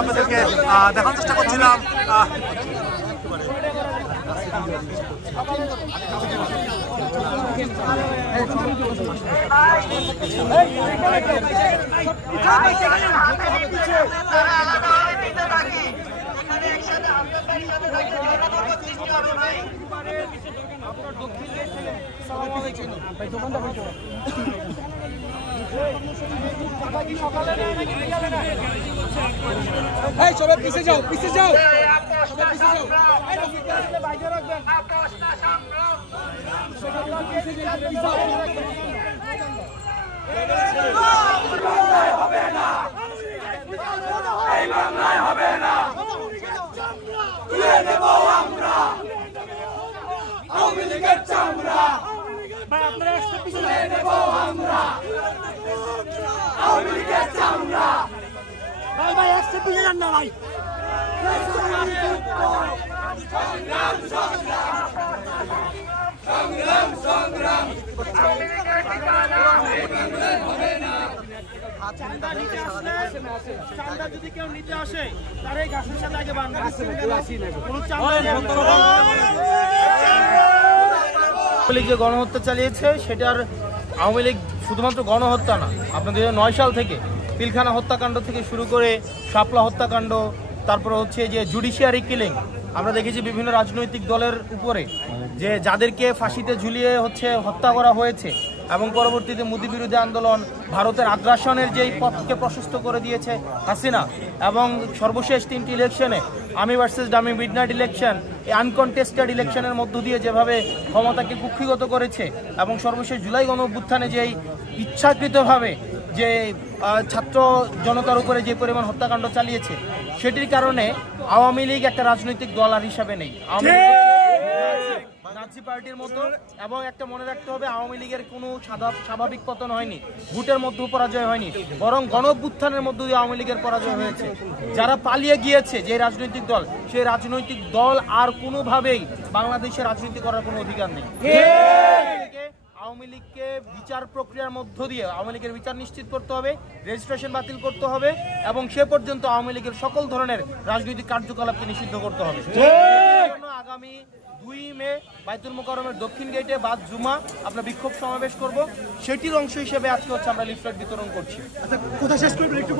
আপনাদেরকে দেখানোর চেষ্টা করছিলাম। সবাই পিছিয়ে যাও, পিছিয়ে যাও, হবে না, এই বাংলায় হবে না, তুলে নেব আমরা আওয়ামী লীগের চামড়া, তুলে নেব আমরা আওয়ামী লীগের চামড়া। ভাই একশো পিছিয়ে যান না ভাই। সংগ্রাম সংগ্রাম সংগ্রাম সংগ্রাম যদি কেউ নিতে আসে তার এই গাছের সাথে আগে বাঁধবেন। যে গণহত্যা চালিয়েছে সেটার আওয়ামী লীগ শুধুমাত্র গণহত্যা না, আপনার 2009 সাল থেকে পিলখানা হত্যাকাণ্ড থেকে শুরু করে শাপলা হত্যাকাণ্ড, তারপরে হচ্ছে যে জুডিশিয়ারি কিলিং, আমরা দেখেছি বিভিন্ন রাজনৈতিক দলের উপরে যে যাদেরকে ফাঁসিতে ঝুলিয়ে হচ্ছে হত্যা করা হয়েছে, এবং পরবর্তীতে মোদি বিরোধী আন্দোলন, ভারতের আগ্রাসনের যেই পথকে প্রশস্ত করে দিয়েছে হাসিনা, এবং সর্বশেষ 3টি ইলেকশনে আমি ভার্সেস ডামি মিডনাইট ইলেকশন, এই আনকনটেস্টেড ইলেকশনের মধ্য দিয়ে যেভাবে ক্ষমতাকে কুক্ষিগত করেছে, এবং সর্বশেষ জুলাই গণঅভ্যুত্থানে যেই ইচ্ছাকৃতভাবে যে ছাত্র জনতার উপরে যে পরিমাণ হত্যাকাণ্ড চালিয়েছে, সেটির কারণে আওয়ামী লীগ একটা রাজনৈতিক দল আর হিসাবে নেই, নাৎসি পার্টির মতো। এবং একটা মনে রাখতে হবে, আওয়ামী লীগের কোনো স্বাভাবিক পতন হয়নি, ভোটের মধ্যে পরাজয় হয়নি, বরং গণঅভ্যুত্থানের মধ্য দিয়ে আওয়ামী লীগের পরাজয় হয়েছে। যারা পালিয়ে গিয়েছে যে রাজনৈতিক দল, সেই রাজনৈতিক দল আর কোনোভাবেই বাংলাদেশে রাজনীতি করার কোনো অধিকার নেই। আওয়ামী লীগকে বিচার প্রক্রিয়ার মধ্য দিয়ে আওয়ামী লীগের বিচার নিশ্চিত করতে হবে, রেজিস্ট্রেশন বাতিল করতে হবে, এবং সে পর্যন্ত আওয়ামী লীগের সকল ধরনের রাজনৈতিক কার্যকলাপকে নিষিদ্ধ করতে হবে। আগামী 2 মে বাইতুল মোকাররমের দক্ষিণ গেটে বাদ জুমা আমরা বিক্ষোভ সমাবেশ করব, সেটির অংশ হিসেবে আজকে হচ্ছে আমরা লিফলেট বিতরণ করছি। আচ্ছা, কোথায় শেষ করবেন একটু